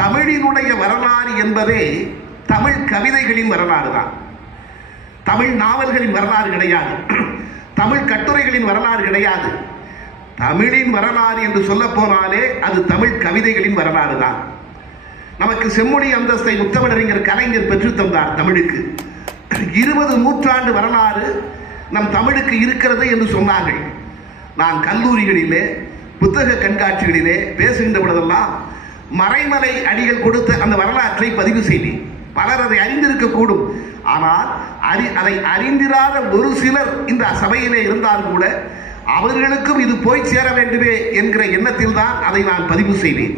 தமிழினுடைய வரலாறு என்பதே தமிழ் கவிதைகளின் வரலாறு தான். தமிழ் நாவல்களின் வரலாறு கிடையாது, தமிழ் கட்டுரைகளின் வரலாறு கிடையாது. தமிழின் வரலாறு என்று சொல்ல போனாலே அது தமிழ் கவிதைகளின் வரலாறு தான். நமக்கு செம்மொழி அந்தஸ்தை முத்தமிழறிஞர் கலைஞர் பெற்று தந்தார் தமிழுக்கு. 20 நூற்றாண்டு வரலாறு நம் தமிழுக்கு இருக்கிறது என்று சொன்னார்கள். நான் கல்லூரிகளிலே புத்தக கண்காட்சிகளிலே பேசுகின்ற பொழுதெல்லாம் மறைமலை அடிகள் கொடுத்த அந்த வரலாற்றை பதிவு செய்தேன். பலர் அதை அறிந்திருக்கக்கூடும், ஆனால் அதை அறிந்திராத ஒரு சிலர் இந்த சபையிலே இருந்தால் கூட அவர்களுக்கும் இது போய் சேர வேண்டுமே என்கிற எண்ணத்தில் தான் அதை நான் பதிவு செய்தேன்.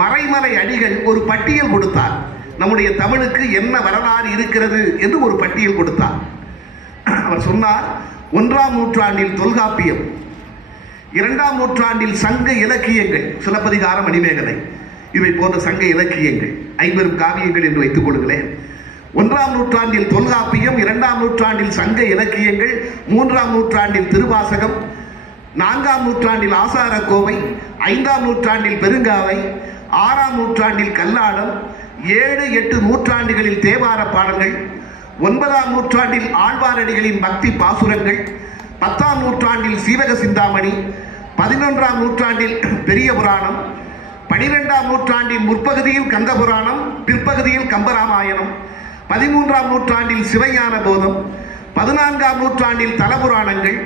மறைமலை அடிகள் ஒரு பட்டியல் கொடுத்தார். நம்முடைய தமிழுக்கு என்ன வரலாறு இருக்கிறது என்று ஒரு பட்டியல் கொடுத்தார். அவர் சொன்னார், 1ஆம் நூற்றாண்டில் தொல்காப்பியம், 2ஆம் நூற்றாண்டில் சங்க இலக்கியங்கள், சிலப்பதிகாரம், மணிமேகலை, இவை போன்ற சங்க இலக்கியங்கள், 50 காவியங்கள் என்று வைத்துக் கொள்ளுங்களேன். 1ஆம் நூற்றாண்டில் தொல்காப்பியம், 2ஆம் நூற்றாண்டில் சங்க இலக்கியங்கள், 3ஆம் நூற்றாண்டில் திருவாசகம், 4ஆம் நூற்றாண்டில் ஆசாரக்கோவை, 5ஆம் நூற்றாண்டில் பெருங்காவை, 6ஆம் நூற்றாண்டில் கல்லாடம், 7, 8 நூற்றாண்டுகளில் தேவார பாடல்கள், 9ஆம் நூற்றாண்டில் ஆழ்வாரடிகளின் பக்தி பாசுரங்கள், 10ஆம் நூற்றாண்டில் சீவக சிந்தாமணி, 11ஆம் நூற்றாண்டில் பெரிய புராணம், 12ஆம் நூற்றாண்டின் முற்பகுதியில் கந்த புராணம், பிற்பகுதியில் கம்பராமாயணம், 13ஆம் நூற்றாண்டில் சிவஞான போதம், 14ஆம் நூற்றாண்டில் தலபுராணங்கள்,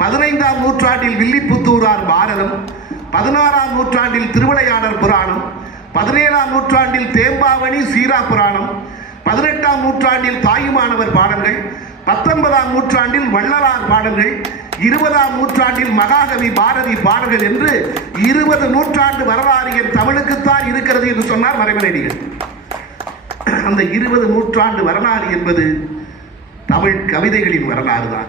15ஆம் நூற்றாண்டில் வில்லிபுத்தூரார் பாரதம், 16ஆம் நூற்றாண்டில் திருவிளையாடல் புராணம், 17ஆம் நூற்றாண்டில் தேம்பாவணி சீரா புராணம், 18ஆம் நூற்றாண்டில் தாயுமானவர் பாடல்கள், 19ஆம் நூற்றாண்டில் வள்ளலார் பாடல்கள், 20ஆம் நூற்றாண்டில் மகாகவி பாரதி பாடல்கள் என்று 20 நூற்றாண்டு வரலாறு என் தமிழுக்குத்தான் இருக்கிறது என்று சொன்னார் மறைமலையடிகள். அந்த 20 நூற்றாண்டு வரலாறு என்பது தமிழ் கவிதைகளின் வரலாறு தான்.